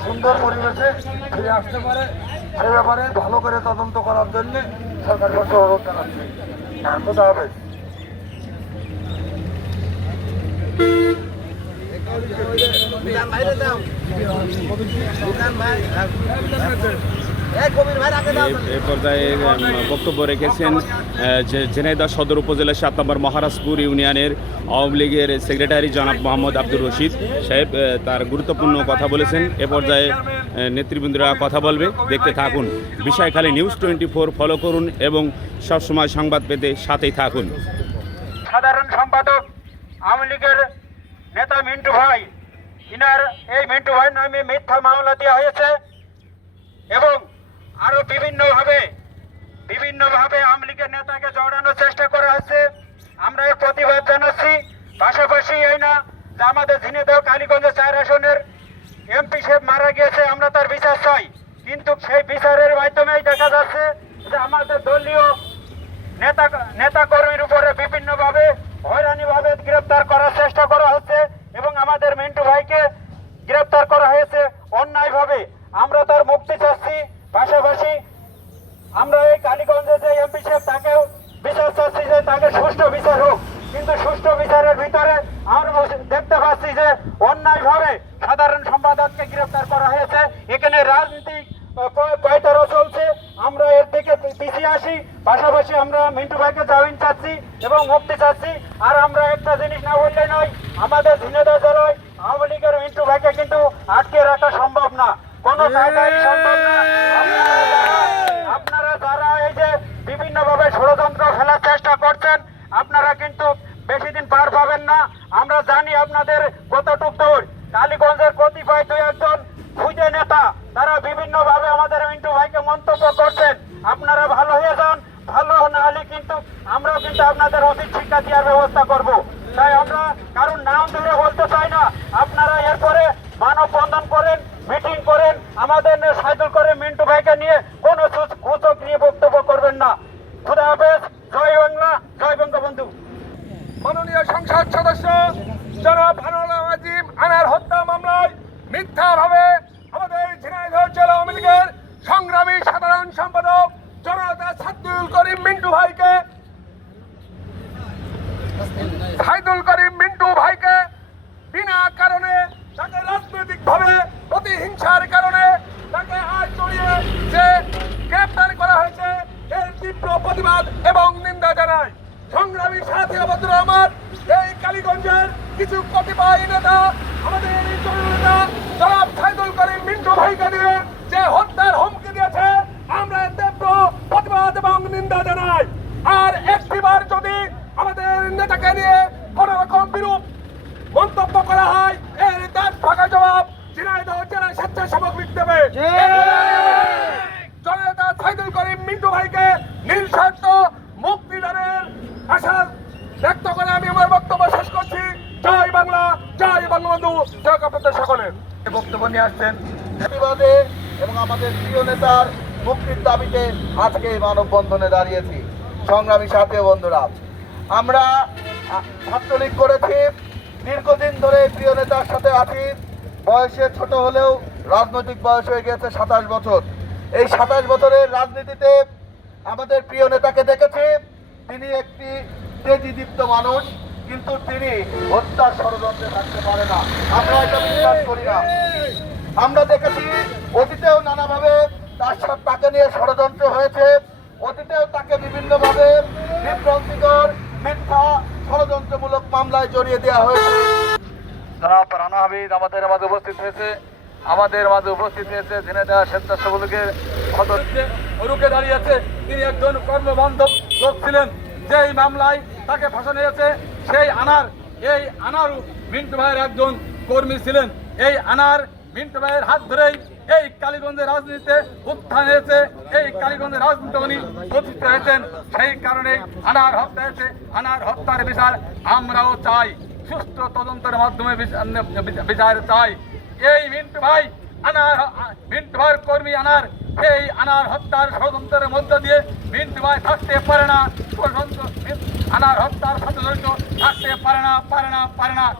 সুন্দর পরিবেশে ফিরে আসতে পারে। সে ব্যাপারে ভালো করে তদন্ত করার জন্য সরকার কাছে অনুরোধ জানাচ্ছি হ্যাঁ, খোদা হাফেজ এ- এ পর্যায়ে বক্তব্য রেখেছেন ঝিনাইদহ সদর উপজেলার সাত নম্বর মহারাজপুর ইউনিয়নের আওয়ামী লীগের সেক্রেটারি জনাব মোহাম্মদ আব্দুর রশিদ সাহেব তার গুরুত্বপূর্ণ কথা বলেছেন। এ পর্যায়ে নেতৃবৃন্দরা কথা বলবে। দেখতে থাকুন। Bishoykhali news twenty four follow করুন এবং সবসময় সংবাদ পেতে সাথেই থাকুন। সাধারণ সম্পাদক আওয়ামী লীগের নেতা মিন্টু ভাই। ইনার এই মিন্টু ভাই নামে মিথ্যা মামলা দেওয়া হয়েছে এবং আরও বিভিন্নভাবে বিভিন্নভাবে নেতাকে জড়ানোর চেষ্টা করা হচ্ছে। আমরা এর প্রতিবাদ জানাচ্ছি। পাশাপাশি এই না যে আমাদের ঝিনেদেহ কালীগঞ্জ চার আসনের এমপি সাহেব মারা গিয়েছে, আমরা তার বিচার চাই। কিন্তু সেই বিচারের মাধ্যমেই দেখা যাচ্ছে যে আমাদের দলীয় নেতা নেতা কর্মীর উপরে বিভিন্নভাবে হয়রানিভাবে গ্রেপ্তার করার চেষ্টা করা হচ্ছে এবং আমাদের মিন্টু ভাইকে গ্রেপ্তার করা হয়েছে অন্যায়ভাবে। আমরা তার মুক্তি চাচ্ছি। পাশাপাশি আমরা এই কালীগঞ্জে যে এমপি সাহেব, তাকেও বিচার চাচ্ছি যে তাকে সুষ্ঠু বিচার হোক। কিন্তু সুষ্ঠু বিচারের ভিতরে আমরা দেখতে পাচ্ছি যে অন্যায়ভাবে সাধারণ সম্পাদককে গ্রেফতার করা হয়েছে। এখানে রাজনীতিক পায়তারও চলছে। আমরা এর থেকে পিছিয়ে আসি। পাশাপাশি আমরা মিন্টু ভাইকে জামিন চাচ্ছি এবং মুক্তি চাচ্ছি। আর আমরা একটা জিনিস না বললে নয়, আমাদের ঝিনেদা জেলায় আওয়ামী লীগের মিন্টু ভাইকে কিন্তু আটকে রাখা সম্ভব না। কোনো সম্ভব না আপনারা যারা- আপনারা যারা এই যে বিভিন্নভাবে ষড়যন্ত্র ফেলার চেষ্টা করছেন আপনারা কিন্তু বেশি দিন পার পাবেন না আমরা জানি আপনাদের কতটুক দূর কালীগঞ্জের কতিপয় দুই একজন খুঁজে নেতা, তারা বিভিন্নভাবে আমাদের মিন্টু ভাইকে মন্তব্য করছেন। আপনারা ভালো হয়ে যান, ভালো না হলে কিন্তু আমরাও কিন্তু আপনাদের অফিস শিক্ষা দেওয়ার ব্যবস্থা করব। তাই আমরা কারণ নাম ধরে বলতে চাই না। আপনারা এরপরে মানববন্ধন করেন, মিটিং করেন, আমাদের সাইকেল করে মিন্টু ভাইকে নিয়ে কোনো সূচক নিয়ে বক্তব্য করবেন না খুদা হাফেজ জয় বাংলা জয় বঙ্গবন্ধু মাননীয় সংসদ সদস্য জনাব আনোয়ার আজিম আনার হত্যা মামলায় মিথ্যাভাবে আমাদের ঝিনাইদহ জেলা আওয়ামী লীগের সংগ্রামী সাধারণ সম্পাদক জনতা সাদ্দুল করিম মিন্টু ভাইকে সাইদুল করিম মিন্টু ভাইকে বিনা কারণে তাকে রাজনৈতিক ভাবে প্রতিহিংসার কারণে তাকে আজ জড়িয়ে যে গ্রেপ্তার করা হয়েছে। এর তীব্র প্রতিবাদ এবং নিন্দা জানায়। সংগ্রামী সাথী আবদুর রহমান এই কালীগঞ্জের কিছু কতিপয় নেতা, আমাদের এই নেতা, জনাব সাইদুল করিম মিন্টু ভাইকে নিয়ে যে হত্যার হুমকি দিয়েছে, আমরা তীব্র প্রতিবাদ এবং নিন্দা নেতাকে নিয়ে কোন রকম বিরূপ মন্তব্য করা হয় এর দাঁত ভাঙা জবাব ঝিনাইদহ জেলা স্বেচ্ছাসেবক লীগ দেবে জনতা সাইদুল করিম মিন্টু ভাইকে নিঃস্বার্থ মুক্তিদানের আশা ব্যক্ত করে আমি আমার বক্তব্য শেষ করছি। জয় বাংলা জয় বঙ্গবন্ধু। জয় আপনাদের সকলের। বক্তব্য নিয়ে আসছেন প্রতিবাদে এবং আমাদের প্রিয় নেতার মুক্তির দাবিতে আজকে এই মানববন্ধনে দাঁড়িয়েছি। সংগ্রামী সাথে বন্ধুরা আমরা ছাত্রলীগ করেছি। দীর্ঘদিন ধরে প্রিয় নেতার সাথে আছি। বয়সে ছোট হলেও রাজনৈতিক বয়স হয়ে গেছে সাতাশ বছর। এই সাতাশ বছরের রাজনীতিতে আমাদের প্রিয় নেতাকে দেখেছি। তিনি একটি তেজিদীপ্ত মানুষ, কিন্তু তিনি হত্যার ষড়যন্ত্রে থাকতে পারে না। আমরা এটা বিশ্বাস করি না। আমরা দেখেছি, অতীতেও নানাভাবে তার সাথে তাকে নিয়ে ষড়যন্ত্র হয়েছে অতীতেও তাকে বিভিন্নভাবে বিভ্রান্তিকর মিথ্যা ষড়যন্ত্রমূলক মামলায় জড়িয়ে দেওয়া হয়েছে। জনাব রানা হাবিদ আমাদের মাঝে উপস্থিত হয়েছে। আমাদের মাঝে উপস্থিত হয়েছে ঝিনেদা স্বেচ্ছাসেবকের সদস্য রুখে দাঁড়িয়েছে তিনি একজন কর্মবান্ধব, লোক ছিলেন। যেই মামলায় তাকে ফাঁসানো হয়েছে, সেই আনার এই আনার মিন্টু ভাইয়ের একজন কর্মী ছিলেন। এই আনার মিন্টু ভাইয়ের হাত ধরেই এই কালীগঞ্জের রাজনীতিতে উত্থান হয়েছে। এই কালীগঞ্জের রাজনীতি উনি প্রতিষ্ঠিত হয়েছেন। সেই কারণে আনার হত্যা হয়েছে। আনার হত্যার বিচার আমরাও চাই। সুস্থ তদন্তের মাধ্যমে বিচার- চাই। এই মিন্টু ভাই আনার মিন্টু ভাইয়ের কর্মী আনার। এই আনার হত্যার ষড়যন্ত্রের মধ্য দিয়ে মিন্টু ভাই থাকতে পারে না। আনার হত্যার সাথে জড়িত থাকতে পারে না পারে না পারে না।